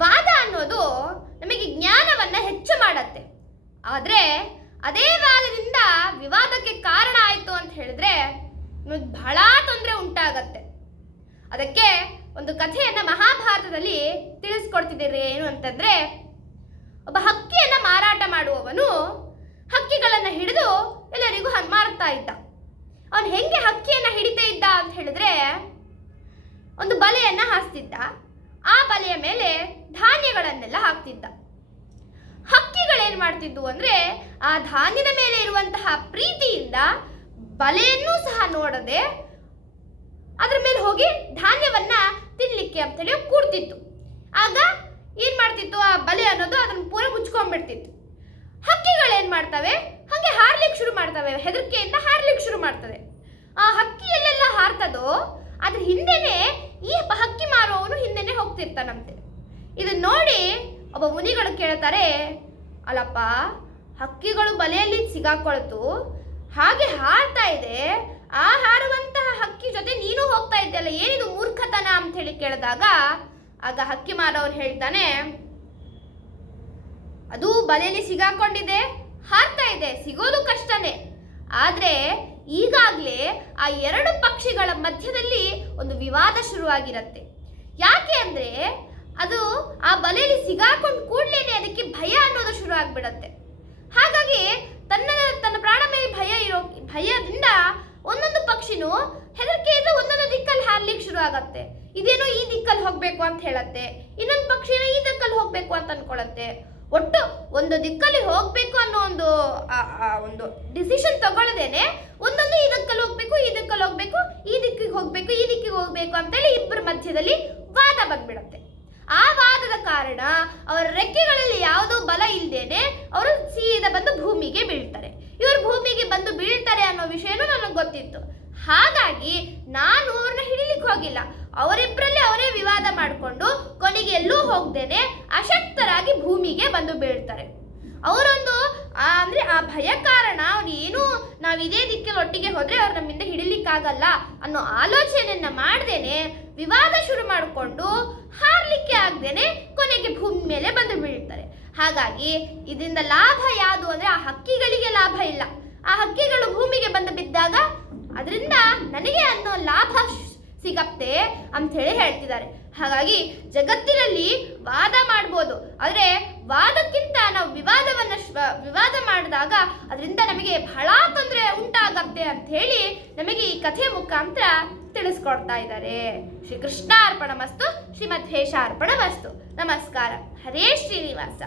ವಾದ ಅನ್ನೋದು ನಮಗೆ ಜ್ಞಾನವನ್ನ ಹೆಚ್ಚು ಮಾಡತ್ತೆ. ಆದರೆ ಅದೇ ವಾದದಿಂದ ವಿವಾದಕ್ಕೆ ಕಾರಣ ಆಯಿತು ಅಂತ ಹೇಳಿದ್ರೆ ನಮಗೆ ಬಹಳ ತೊಂದರೆ ಉಂಟಾಗತ್ತೆ. ಅದಕ್ಕೆ ಒಂದು ಕಥೆಯನ್ನ ಮಹಾಭಾರತದಲ್ಲಿ ತಿಳಿಸ್ಕೊಡ್ತಿದ್ದೀರಿ. ಏನು ಅಂತಂದ್ರೆ, ಒಬ್ಬ ಹಕ್ಕಿಯನ್ನ ಮಾರಾಟ ಮಾಡುವವನು ಹಕ್ಕಿಗಳನ್ನ ಹಿಡಿದು ಎಲ್ಲರಿಗೂ ಮಾರ್ತಾ ಇದ್ದ. ಅವನು ಹೆಂಗೆ ಹಕ್ಕಿಯನ್ನ ಹಿಡಿತಾ ಇದ್ದ ಅಂತ ಹೇಳಿದ್ರೆ, ಒಂದು ಬಲೆಯನ್ನ ಹಾಸ್ತಿದ್ದ. ಆ ಬಲೆಯ ಮೇಲೆ ಧಾನ್ಯಗಳನ್ನೆಲ್ಲ ಹಾಕ್ತಿದ್ದ. ಹಕ್ಕಿಗಳೇನ್ ಮಾಡ್ತಿದ್ವು ಅಂದ್ರೆ, ಆ ಧಾನ್ಯದ ಮೇಲೆ ಇರುವಂತಹ ಪ್ರೀತಿಯಿಂದ ಬಲೆಯನ್ನೂ ಸಹ ನೋಡದೆ ಅದ್ರ ಮೇಲೆ ಹೋಗಿ ಧಾನ್ಯವನ್ನ ತಿನ್ಲಿಕ್ಕೆ ಅಂತೇಳಿ ಕೂಡ್ತಿತ್ತು. ಆಗ ಏನ್ ಮಾಡ್ತಿತ್ತು, ಆ ಬಲೆ ಅನ್ನೋದು ಅದನ್ನ ಪೂರ ಮುಚ್ಕೊಂಡ್ಬಿಡ್ತಿತ್ತು. ಹಕ್ಕಿಗಳೇನ್ ಮಾಡ್ತವೆ, ಹಂಗೆ ಹಾರ್ಲಿಕ್ಕೆ ಶುರು ಮಾಡ್ತವೆ, ಹೆದರಿಕೆಯಿಂದ ಹಾರ್ಲಿಕ್ಕೆ ಶುರು ಮಾಡ್ತವೆ. ಆ ಹಕ್ಕಿ ಎಲ್ಲೆಲ್ಲ ಹಾರ್ತದೋ ಅದ್ರ ಹಿಂದೆನೆ ಈ ಹಕ್ಕಿ ಮಾರುವವನು ಹಿಂದೆನೆ ಹೋಗ್ತಿರ್ತಾನಂತೆ. ಇದನ್ನ ನೋಡಿ ಒಬ್ಬ ಮುನಿಗಳು ಕೇಳ್ತಾರೆ, ಅಲ್ಲಪ್ಪ, ಹಕ್ಕಿಗಳು ಬಲೆಯಲ್ಲಿ ಸಿಗಾಕೊಳ್ತು, ಹಾಗೆ ಹಾರ್ತಾ ಇದೆ, ಆ ಹಾರುವಂತಹ ಹಕ್ಕಿ ಜೊತೆ ನೀನು ಹೋಗ್ತಾ ಇದ್ದಲ್ಲ, ಏನಿದು ಮೂರ್ಖತನ ಅಂತ ಹೇಳಿ ಕೇಳಿದಾಗ ಆಗ ಹಕ್ಕಿ ಮಾರವನು ಹೇಳ್ತಾನೆ, ಅದು ಬಲೆಯಲ್ಲಿ ಸಿಗಾಕೊಂಡಿದೆ, ಹಾರ್ತಾ ಇದೆ, ಸಿಗೋದು ಕಷ್ಟನೇ. ಆದ್ರೆ ಈಗಾಗ್ಲೇ ಆ ಎರಡು ಪಕ್ಷಿಗಳ ಮಧ್ಯದಲ್ಲಿ ಒಂದು ವಿವಾದ ಶುರುವಾಗಿರತ್ತೆ. ಯಾಕೆ ಅಂದ್ರೆ, ಅದು ಆ ಬಲೆಯಲ್ಲಿ ಸಿಗಾಕೊಂಡ್ ಕೂಡ್ಲೇನೆ ಅದಕ್ಕೆ ಭಯ ಅನ್ನೋದು ಶುರು ಆಗ್ಬಿಡತ್ತೆ. ಹಾಗಾಗಿ ತನ್ನ ಪ್ರಾಣ ಮೇಲೆ ಭಯದಿಂದ ಒಂದೊಂದು ಪಕ್ಷಿನೂ ಹೆದರಿಕೆಯಿಂದ ಒಂದೊಂದು ದಿಕ್ಕಲ್ಲಿ ಹಾರ್ಲಿಕ್ಕೆ ಶುರು ಆಗತ್ತೆ. ಇದೇನೋ ಈ ದಿಕ್ಕಲ್ಲಿ ಹೋಗ್ಬೇಕು ಅಂತ ಹೇಳತ್ತೆ, ಇನ್ನೊಂದು ಪಕ್ಷಿನೋ ಈ ದಿಕ್ಕಲ್ಲಿ ಹೋಗ್ಬೇಕು ಅಂತ ಅನ್ಕೊಳತ್ತೆ. ಒಟ್ಟು ಒಂದು ದಿಕ್ಕಲ್ಲಿ ಹೋಗ್ಬೇಕು ಅನ್ನೋ ಒಂದು ಡಿಸಿಷನ್ ತಗೊಳ್ಳದೇನೆ ಒಂದೊಂದು ಈ ದಿಕ್ಕಲ್ಲಿ ಹೋಗ್ಬೇಕು, ಈ ದಿಕ್ಕಲ್ಲಿ ಹೋಗ್ಬೇಕು, ಈ ದಿಕ್ಕಿಗೆ ಹೋಗ್ಬೇಕು, ಈ ದಿಕ್ಕಿಗೆ ಹೋಗ್ಬೇಕು ಅಂತೇಳಿ ಇಬ್ಬರ ಮಧ್ಯದಲ್ಲಿ ವಾದ ಬಂದ್ಬಿಡತ್ತೆ. ಆ ವಾದದ ಕಾರಣ ಅವರ ರೆಕ್ಕೆಗಳಲ್ಲಿ ಯಾವುದೋ ಬಲ ಇಲ್ದೇನೆ ಅವರು ಸೀದಾ ಬಂದು ಭೂಮಿಗೆ ಬೀಳ್ತಾರೆ. ಇವರು ಭೂಮಿಗೆ ಬಂದು ಬೀಳ್ತಾರೆ ಅನ್ನೋ ವಿಷಯನೂ ನನಗೆ ಗೊತ್ತಿತ್ತು. ಹಾಗಾಗಿ ನಾನು ಅವ್ರನ್ನ ಹಿಡಿಲಿಕ್ಕೆ ಹೋಗಿಲ್ಲ. ಅವರಿಬ್ಬರಲ್ಲಿ ಅವರೇ ವಿವಾದ ಮಾಡಿಕೊಂಡು ಕೊನೆಗೆ ಎಲ್ಲೂ ಹೋಗ್ದೇನೆ ಅಶಕ್ತರಾಗಿ ಭೂಮಿಗೆ ಬಂದು ಬೀಳ್ತಾರೆ. ಅವರೊಂದು ಅಂದ್ರೆ ಆ ಭಯ ಕಾರಣ ಅವ್ರು ಏನು, ನಾವು ಇದೇ ದಿಕ್ಕಲ್ಲಿ ಒಟ್ಟಿಗೆ ಹೋದ್ರೆ ಅವ್ರು ನಮ್ಮಿಂದ ಹಿಡಿಲಿಕ್ಕಾಗಲ್ಲ ಅನ್ನೋ ಆಲೋಚನೆಯನ್ನ ಮಾಡ್ದೇನೆ ವಿವಾದ ಶುರು ಮಾಡಿಕೊಂಡು ಹಾರ್ಲಿಕ್ಕೆ ಆಗ್ದೇನೆ ಕೊನೆಗೆ ಭೂಮಿ ಮೇಲೆ ಬಂದು ಬೀಳ್ತಾರೆ. ಹಾಗಾಗಿ ಇದರಿಂದ ಲಾಭ ಯಾವುದು ಅಂದ್ರೆ, ಆ ಹಕ್ಕಿಗಳಿಗೆ ಲಾಭ ಇಲ್ಲ. ಆ ಹಕ್ಕಿಗಳು ಭೂಮಿಗೆ ಬಂದು ಬಿದ್ದಾಗ ಅದರಿಂದ ನನಗೆ ಅನ್ನೋ ಲಾಭ ಸಿಗತ್ತೆ ಅಂತ ಹೇಳಿ ಹೇಳ್ತಿದ್ದಾರೆ. ಹಾಗಾಗಿ ಜಗತ್ತಿನಲ್ಲಿ ವಾದ ಮಾಡ್ಬೋದು, ಆದರೆ ವಾದಕ್ಕಿಂತ ನಾವು ವಿವಾದ ಮಾಡಿದಾಗ ಅದರಿಂದ ನಮಗೆ ಬಹಳ ತೊಂದರೆ ಉಂಟಾಗತ್ತೆ ಅಂತ ಹೇಳಿ ನಮಗೆ ಈ ಕಥೆ ಮುಖಾಂತರ ತಿಳಿಸ್ಕೊಡ್ತಾ ಇದ್ದಾರೆ. ಶ್ರೀ ಕೃಷ್ಣಾರ್ಪಣಮಸ್ತು, ಶ್ರೀಮಧ್ವೇಶಾರ್ಪಣಮಸ್ತು. ನಮಸ್ಕಾರ. ಹರೇ ಶ್ರೀನಿವಾಸ.